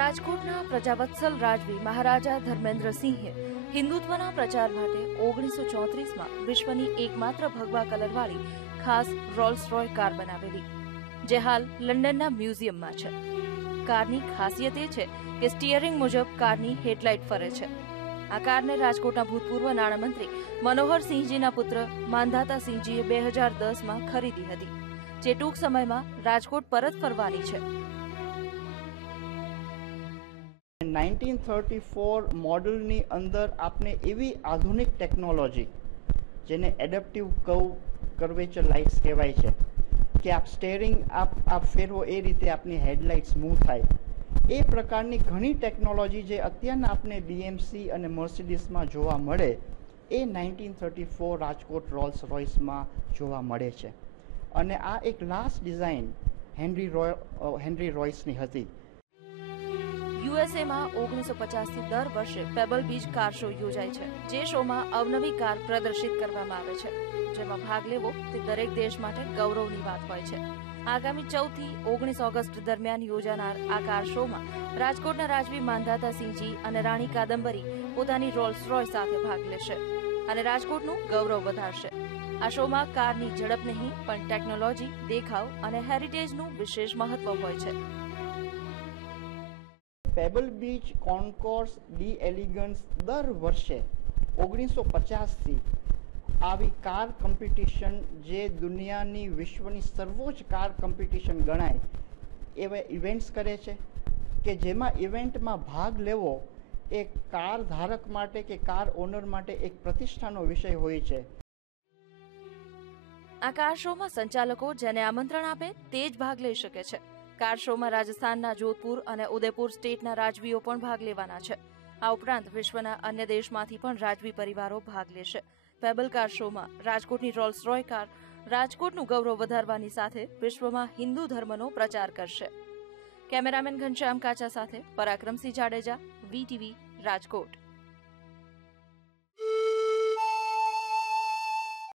રાજકોટના પ્રજાવત્સલ રાજવી મહારાજા ધર્મેન્દ્રસિંહે હિન્દુત્વના પ્રચાર માટે ઓગણીસો ચોત્રીસમાં વિશ્વની એકમાત્ર ભગવા કલરવાળી ખાસ રોલ્સ રોય કાર બનાવેલી, જે હાલ લંડનના મ્યુઝિયમમાં છે. કારની ખાસિયત એ છે કે સ્ટિયરિંગ મુજબ કારની હેડલાઇટ ફરે છે. આ કારને રાજકોટના ભૂતપૂર્વ નાણામંત્રી મનોહરસિંહજીના પુત્ર માંધાતાસિંહજીએ બે હજાર દસમાં ખરીદી હતી, જે ટૂંક સમયમાં રાજકોટ પરત ફરવાની છે. નાઇન્ટીન થર્ટી ફોર મોડલની અંદર આપને એવી આધુનિક ટેકનોલોજી, જેને એડેપ્ટિવ કવ, કર્વેચર લાઇટ્સ કહેવાય છે, કે આપ સ્ટેરિંગ, આપ આપ ફેરવો એ રીતે આપની હેડલાઇટ્સ મૂવ થાય. એ પ્રકારની ઘણી ટેકનોલોજી જે અત્યારના આપને બીએમસી અને મર્સિડીસમાં જોવા મળે, એ nineteen thirty four Rajkot Rolls રોયસમાં જોવા મળે છે. અને આ એક last design Henry Royce Henry રોયસની હતી. યુએસએમાં ઓગણીસો પચાસથી દર વર્ષે પેબલ બીચ કાર શો યોજાય છે, જે શોમાં અવનવી કાર પ્રદર્શિત કરવામાં આવે છે. જેમાં ભાગ લેવો તે દરેક દેશ માટે ગૌરવની વાત હોય છે. આગામી ચૌદથી ઓગણીસ ઓગસ્ટ દરમિયાન યોજાનાર આ કાર શોમાં રાજકોટના રાજવી માંધાતાસિંહજી અને રાણી કાદંબરી પોતાની રોલ્સ રોય સાથે ભાગ લેશે અને રાજકોટનું ગૌરવ વધારશે. આ શોમાં કારની ઝડપ નહીં, પણ ટેકનોલોજી દેખાવ અને હેરિટેજનું વિશેષ મહત્વ હોય છે. Pebble Beach Concours de Elegance દર વર્ષે ઓગણીસો પચાસથી આવી કાર કોમ્પિટિશન જે દુનિયાની વિશ્વની સર્વોચ્ચ કાર કોમ્પિટિશન ગણાય, એવા ઇવેન્ટ્સ કરે છે કે જેમાં ઇવેન્ટમાં ભાગ લેવો એ કાર ધારક માટે કે કાર ઓનર માટે એક પ્રતિષ્ઠાનો વિષય હોય છે. આ કાર શોમાં સંચાલકો જેને આમંત્રણ આપે તે જ ભાગ લઈ શકે છે. કાર શોમાં રાજસ્થાનના જોધપુર અને ઉદયપુર સ્ટેટના રાજવીઓ પણ ભાગ લેવાના છે. આ ઉપરાંત વિશ્વના અન્ય દેશમાંથી પણ રાજવી પરિવારો ભાગ લેશે. પેબલ કાર શોમાં રાજકોટની રોલ્સ રોય કાર રાજકોટનું ગૌરવ વધારવાની સાથે વિશ્વમાં હિન્દુ ધર્મનો પ્રચાર કરશે. કેમેરામેન ઘનશ્યામ કાચા સાથે પરાક્રમસિંહ જાડેજા વીટીવી રાજકોટ.